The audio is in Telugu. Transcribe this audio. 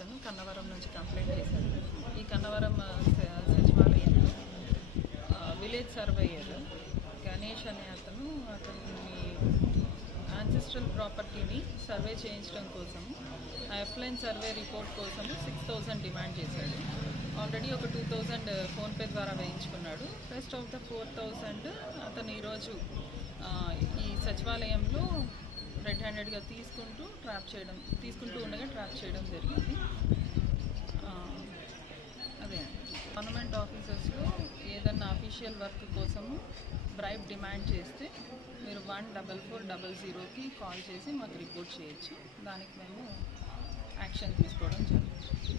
అతను కన్నవరం నుంచి కంప్లైంట్ చేశాడు. ఈ కన్నవరం సచివాలయంలో విలేజ్ సర్వేయర్ గణేష్ అనే అతని యాన్సిస్ట్రల్ ప్రాపర్టీని సర్వే చేయించడం కోసం ఎఫ్లైన్ సర్వే రిపోర్ట్ కోసం 6,000 డిమాండ్ చేశాడు. ఆల్రెడీ ఒక 2,000 ఫోన్పే ద్వారా వేయించుకున్నాడు. రెస్ట్ ఆఫ్ ద 4,000 అతను ఈరోజు ఈ సచివాలయంలో రెడ్ హ్యాండెడ్గా తీసుకుంటూ ఉండగా ట్రాప్ చేయడం జరిగింది. అదే గవర్నమెంట్ ఆఫీసర్స్లో ఏదన్నా అఫీషియల్ వర్క్ కోసము బ్రైబ్ డిమాండ్ చేస్తే మీరు 14400కి కాల్ చేసి మాకు రిపోర్ట్ చేయొచ్చు. దానికి మేము యాక్షన్ తీసుకోవడం జరుగుతుంది.